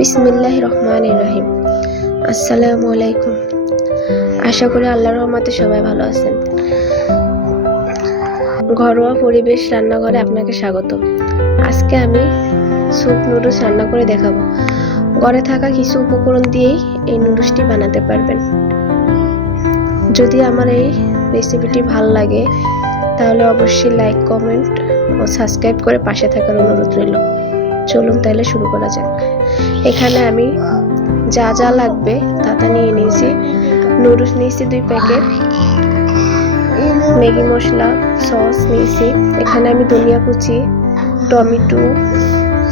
বিসমিল্লাহির রহমানির রহিম। আসসালামু আলাইকুম। আশা করি আল্লাহর রহমতে সবাই ভালো আছেন। ঘরোয়া পরিবেশ রান্নাঘরে আপনাকে স্বাগত। আজকে আমি স্যুপ নুডলস রান্না করে দেখাবো। ঘরে থাকা কিছু উপকরণ দিয়েই এই নুডলসটি বানাতে পারবেন। যদি আমার এই রেসিপিটি ভালো লাগে তাহলে অবশ্যই লাইক, কমেন্ট ও সাবস্ক্রাইব করে পাশে থাকার অনুরোধ রইল। চলুন তাহলে শুরু করা যাক। এখানে আমি যা যা লাগবে তা নিয়ে নিয়েছি। নুডলস নিয়েছি 2 প্যাকেট, ম্যাগি মশলা, সস নিয়েছি। এখানে আমি ধনিয়া কুচি, টমেটো,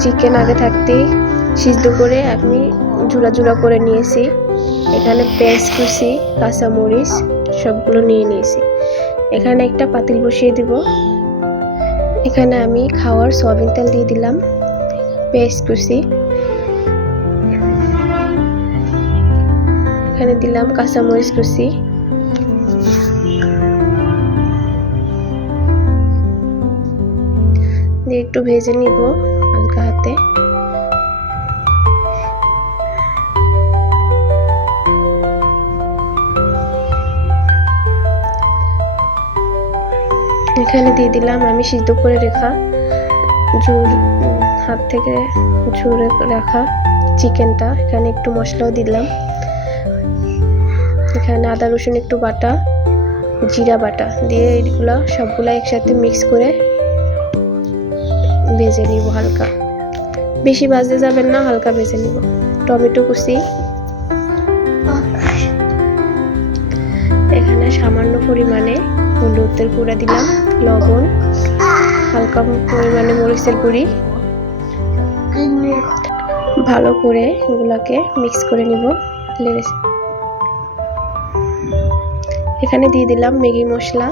চিকেন আগে থাকতেই সিদ্ধ করে আমি জুড়া করে নিয়েছি। এখানে পেঁয়াজ কুচি, কাঁচামরিচ সবগুলো নিয়ে নিয়েছি। এখানে একটা পাতিল বসিয়ে দিব। এখানে আমি খাওয়ার সয়াবিন তেল দিয়ে দিলাম, পেঁয়াজ কুচি, এখানে দিলাম কাঁচামরিচ কুচি, দিয়ে একটু ভেজে নিব হালকা হাতে। এখানে দিয়ে দিলাম আমি সিদ্ধ করে রাখা হাত থেকে ঝুরে রাখা চিকেনটা। এখানে একটু মশলাও দিলাম। এখানে আদা রসুন একটু বাটা, জিরা বাটা দিয়ে এইগুলো সবগুলা একসাথে মিক্স করে ভেজে নিব হালকা। বেশি ভাজতে যাবেন না, হালকা ভেজে নিব। টমেটো কুচি, এখানে সামান্য পরিমাণে হলুদের গুঁড়া দিলাম, লবণ, হালকা পরিমাণে মরিচের গুঁড়ি। ভালো করে এগুলাকে মিক্স করে নিব। এখানে দিয়ে দিলাম ম্যাগি মশলা,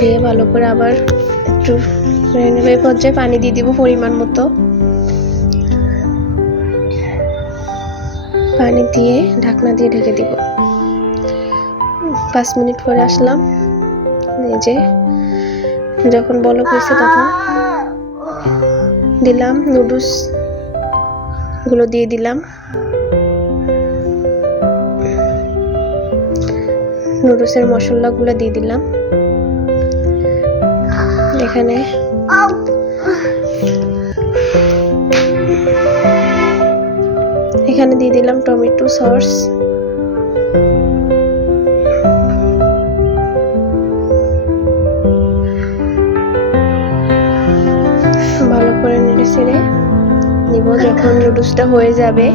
দিয়ে ভালো করে আবার একটু এই পর্যায়ে পানি দিয়ে দিব পরিমাণ মতো। পানি দিয়ে ঢাকনা দিয়ে ঢেকে দিব। 5 মিনিট পরে আসলাম। এই যে যখন বলক হয়েছে তখন দিলাম নুডলস গুলো, দিয়ে দিলাম নুডলসের মশলাগুলো দিয়ে দিলাম। এখানে দিয়ে দিলাম টমেটো সস, ভালো করে নেড়ে চেড়ে নিব। যখন নুডলসটা হয়ে যাবে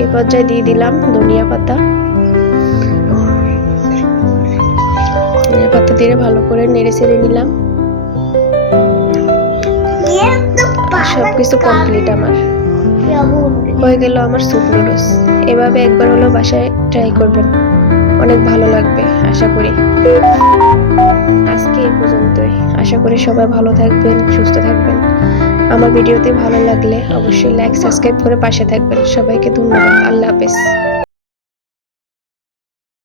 এই পর্যায়ে দিয়ে দিলাম ধনিয়া পাতা। ধনিয়া পাতা দিয়ে ভালো করে নেড়ে চেড়ে নিলাম। সবকিছু কমপ্লিট আমার হয়ে গেল। আমার স্যুপ নুডলস এভাবে একবার হলো বাসায় ট্রাই করবেন, অনেক ভালো লাগবে আশা করি। আজকে এই পর্যন্তই। আশা করি সবাই ভালো থাকবেন, সুস্থ থাকবেন। আমার ভিডিওতে ভালো লাগলে অবশ্যই লাইক, সাবস্ক্রাইব করে পাশে থাকবেন। সবাইকে ধন্যবাদ। আল্লাহ হাফেজ।